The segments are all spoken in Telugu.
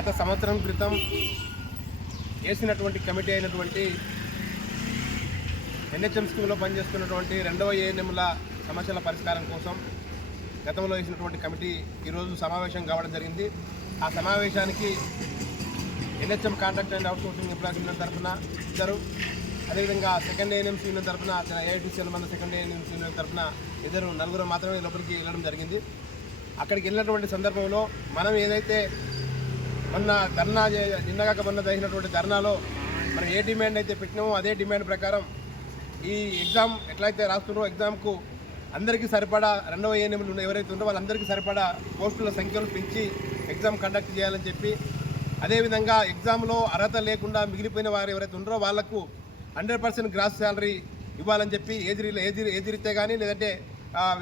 గత సంవత్సరం క్రితం వేసినటువంటి కమిటీ అయినటువంటి ఎన్హెచ్ఎం స్కీమ్లో పనిచేస్తున్నటువంటి రెండవ ఏఎన్ఎంల సమస్యల పరిష్కారం కోసం గతంలో వేసినటువంటి కమిటీ ఈరోజు సమావేశం కావడం జరిగింది. ఆ సమావేశానికి NHM contract and outsourcing employees union తరఫున ఇద్దరు అదేవిధంగా సెకండ్ ఏఎన్ఎంస్ యూనియన్ తరఫున ఏఐటీసీ మంది సెకండ్ ఏఎన్ఎంస్ యూనియన్ తరఫున ఇద్దరు నలుగురు మాత్రమే లోపలికి వెళ్ళడం జరిగింది. అక్కడికి వెళ్ళినటువంటి సందర్భంలో మనం ఏదైతే మొన్న ధర్నా నిన్నగాక మొన్న జరిగినటువంటి ధర్నాలో మనం ఏ డిమాండ్ అయితే పెట్టినామో అదే డిమాండ్ ప్రకారం ఈ ఎగ్జామ్ ఎట్లయితే రాస్తున్నారో ఎగ్జామ్కు అందరికీ సరిపడా రెండవ ఏఎన్ఎంలు ఎవరైతే ఉందో వాళ్ళందరికీ సరిపడా పోస్టుల సంఖ్యను పెంచి ఎగ్జామ్ కండక్ట్ చేయాలని చెప్పి అదేవిధంగా ఎగ్జామ్లో అర్హత లేకుండా మిగిలిపోయిన వారు ఎవరైతే ఉన్నారో వాళ్ళకు హండ్రెడ్ పర్సెంట్ గ్రాస్ శాలరీ ఇవ్వాలని చెప్పి ఏజ్ రీ- ఏజ్ ఏజ్ కానీ లేదంటే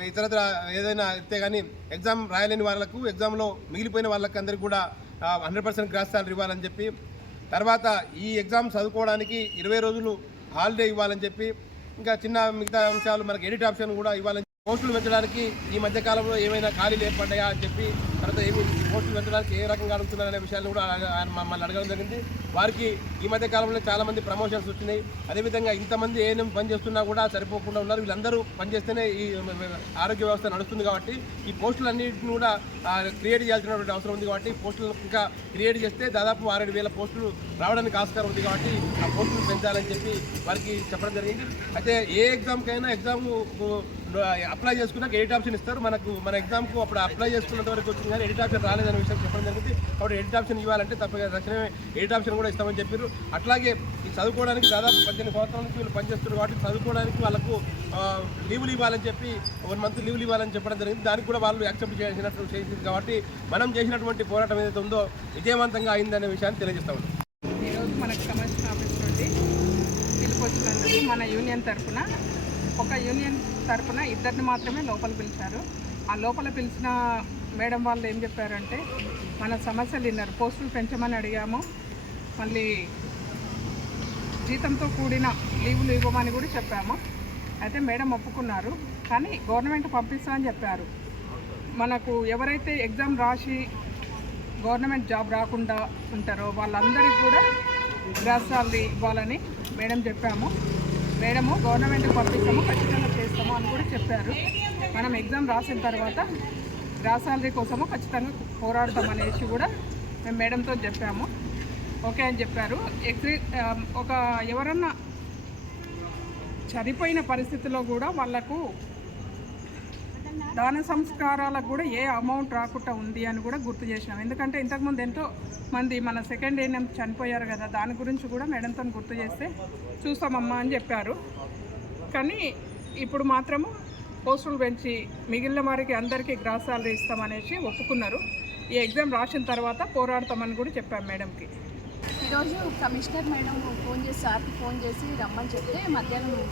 ఇతరత్ర ఏదైనా ఇస్తే కానీ ఎగ్జామ్ రాయలేని వాళ్ళకు ఎగ్జామ్లో మిగిలిపోయిన వాళ్ళకి అందరికీ కూడా హండ్రెడ్ పర్సెంట్ గ్రాస్ సాలరీ ఇవ్వాలని చెప్పి తర్వాత ఈ ఎగ్జామ్ చదువుకోవడానికి ఇరవై రోజులు హాలిడే ఇవ్వాలని చెప్పి ఇంకా చిన్న మిగతా అంశాలు మనకి ఎడిట్ ఆప్షన్ కూడా ఇవ్వాలని పోస్టులు పెంచడానికి ఈ మధ్య కాలంలో ఏమైనా ఖాళీలు ఏర్పడ్డాయా అని చెప్పి తర్వాత ఏమి పోస్టులు పెంచడానికి ఏ రకంగా అడుగుతున్నారనే విషయాన్ని కూడా ఆయన- మమ్మల్ని అడగడం జరిగింది. వారికి ఈ మధ్య కాలంలో చాలా మంది ప్రమోషన్స్ వచ్చినాయి. అదేవిధంగా ఇంతమంది ఏఎన్ఎం పని చేస్తున్నా కూడా సరిపోకుండా ఉన్నారు. వీళ్ళందరూ పనిచేస్తేనే ఈ ఆరోగ్య వ్యవస్థ నడుస్తుంది కాబట్టి ఈ పోస్టులన్నింటిని కూడా క్రియేట్ చేయాల్సినటువంటి అవసరం ఉంది కాబట్టి పోస్టులు ఇంకా క్రియేట్ చేస్తే దాదాపు ఆరేడు వేల పోస్టులు రావడానికి ఆస్కారం ఉంది కాబట్టి ఆ పోస్టులు పెంచాలని చెప్పి వారికి చెప్పడం జరిగింది. అయితే ఏ ఎగ్జామ్కైనా ఎగ్జామ్ అప్లై చేసుకున్నాక ఎడిట్ ఆప్షన్ ఇస్తారు. మనకు మన ఎగ్జామ్కు అప్పుడు అప్లై చేసుకున్నంత వరకు వచ్చింది కానీ ఎడిట్ ఆప్షన్ రాలేదనే విషయం చెప్పడం జరిగింది. కాబట్టి ఎడిట్ ఆప్షన్ ఇవ్వాలంటే తప్పగా తక్షణమే ఎడిట్ ఆప్షన్ కూడా ఇస్తామని చెప్పారు. అట్లాగే ఈ చదువుకోవడానికి దాదాపు పద్దెనిమిది సంవత్సరాల నుంచి వీళ్ళు పనిచేస్తున్నారు కాబట్టి చదువుకోవడానికి వాళ్ళకు లీవులు ఇవ్వాలని చెప్పి వన్ మంత్ లీవులు ఇవ్వాలని చెప్పడం జరిగింది. దానికి కూడా వాళ్ళు యాక్సెప్ట్ చేసినట్టు చేసింది కాబట్టి మనం చేసినటువంటి పోరాటం ఏదైతే ఉందో విజయవంతంగా అయిందనే విషయాన్ని తెలియజేస్తాము ఈరోజు మనకు ఆఫీస్ నుండి పిలుపు వచ్చినందుకు మన యూనియన్ తరఫున ఒక యూనియన్ తరఫున ఇద్దరిని మాత్రమే లోపల పిలిచారు. ఆ లోపల పిలిచిన మేడం వాళ్ళు ఏం చెప్పారంటే మన సమస్యలు విన్నారు పోస్టులు పెంచమని అడిగాము. మళ్ళీ జీతంతో కూడిన లీవులు ఇవ్వమని కూడా చెప్పాము. అయితే మేడం ఒప్పుకున్నారు. కానీ గవర్నమెంట్ పంపిస్తామని చెప్పారు. మనకు ఎవరైతే ఎగ్జామ్ రాసి గవర్నమెంట్ జాబ్ రాకుండా ఉంటారో వాళ్ళందరికీ కూడా గ్రాస్ సాలరీ ఇవ్వాలని మేడం చెప్పాము. మేడము గవర్నమెంట్కి పంపిస్తాము ఖచ్చితంగా చేస్తాము అని కూడా చెప్పారు. మనం ఎగ్జామ్ రాసిన తర్వాత గ్రాస్ కోసము ఖచ్చితంగా పోరాడతాం అనేసి కూడా మేము మేడంతో చెప్పాము. ఓకే అని చెప్పారు. ఎగ్జి um, ఒక ఎవరన్నా చనిపోయిన పరిస్థితిలో కూడా వాళ్ళకు దాన సంస్కారాలకు కూడా ఏ అమౌంట్ రాకుండా ఉంది అని కూడా గుర్తు చేసినాం. ఎందుకంటే ఇంతకుముందు ఎంతో మంది మన సెకండ్ ఏఎన్ఎం చనిపోయారు కదా దాని గురించి కూడా మేడంతో గుర్తు చేస్తే చూస్తామమ్మా అని చెప్పారు. కానీ ఇప్పుడు మాత్రము పోస్టులు పెంచి మిగిలిన వారికి అందరికీ గ్రాస్ సాలరీ ఇస్తామనేసి ఒప్పుకున్నారు. ఈ ఎగ్జామ్ రాసిన తర్వాత పోరాడతామని కూడా చెప్పాం మేడంకి ఈరోజు కమిషనర్ మేడం ఫోన్ చేసి సార్కి ఫోన్ చేసి రమ్మని చెప్తే మధ్యాహ్నం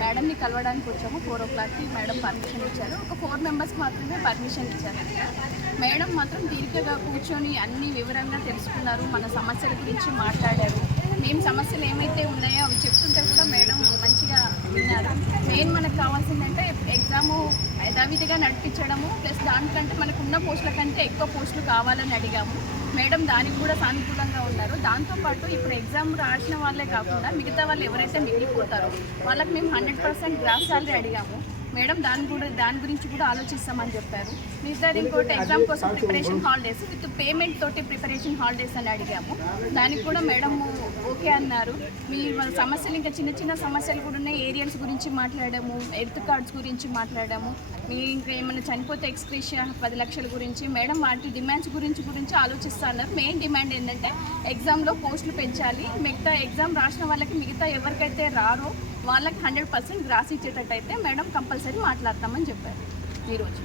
మేడంని కలవడానికి వచ్చాము. ఫోర్ ఓ క్లాక్కి మేడం పర్మిషన్ ఇచ్చారు. ఒక ఫోర్ మెంబర్స్కి మాత్రమే పర్మిషన్ ఇచ్చారు. మేడం మాత్రం తీరికగా కూర్చొని అన్ని వివరంగా తెలుసుకున్నారు. మన సమస్యల గురించి మాట్లాడారు. మేము సమస్యలు ఏమైతే ఉన్నాయో అవి చెప్తుంటే కూడా మేడం మంచిగా విన్నారు. మెయిన్ మనకు కావాల్సిందంటే ఎగ్జాము యథావిధిగా నడిపించడము ప్లస్ దానికంటే మనకు ఉన్న పోస్టుల కంటే ఎక్కువ పోస్టులు కావాలని అడిగాము. మేడం దానికి కూడా సానుకూలంగా ఉన్నారు. దాంతోపాటు ఇప్పుడు ఎగ్జామ్ రాసిన వాళ్ళే కాకుండా మిగతా వాళ్ళు ఎవరైతే మిగిలిపోతారో వాళ్ళకి మేము హండ్రెడ్ పర్సెంట్ గ్రాస్ సాలరీ అడిగాము. మేడం దాని కూడా దాని గురించి కూడా ఆలోచిస్తామని చెప్పారు. మిగతాది ఇంకోటి ఎగ్జామ్ కోసం ప్రిపరేషన్ హాలిడేస్ విత్ పేమెంట్ తోటి ప్రిపరేషన్ హాలిడేస్ అని అడిగాము. దానికి కూడా మేడం ఓకే అన్నారు. మీ సమస్యలు ఇంకా చిన్న చిన్న సమస్యలు కూడా ఉన్నాయి. ఏరియల్స్ గురించి మాట్లాడాము ఎర్త్ కార్డ్స్ గురించి మాట్లాడాము. మీ ఇంకా ఏమైనా చనిపోతే ఎక్స్క్రీషియా పది లక్షల గురించి మేడం వాటి డిమాండ్స్ గురించి గురించి ఆలోచిస్తా అన్నారు. మెయిన్ డిమాండ్ ఏంటంటే ఎగ్జామ్లో పోస్టులు పెంచాలి. మిగతా ఎగ్జామ్ రాసిన వాళ్ళకి మిగతా ఎవరికైతే రారో వాళ్ళకి హండ్రెడ్ పర్సెంట్ గ్రాస్ ఇచ్చేటట్టయితే మేడం కంపల్సరీ కంపల్సరీ మాట్లాడతామని చెప్పారు. ఈరోజు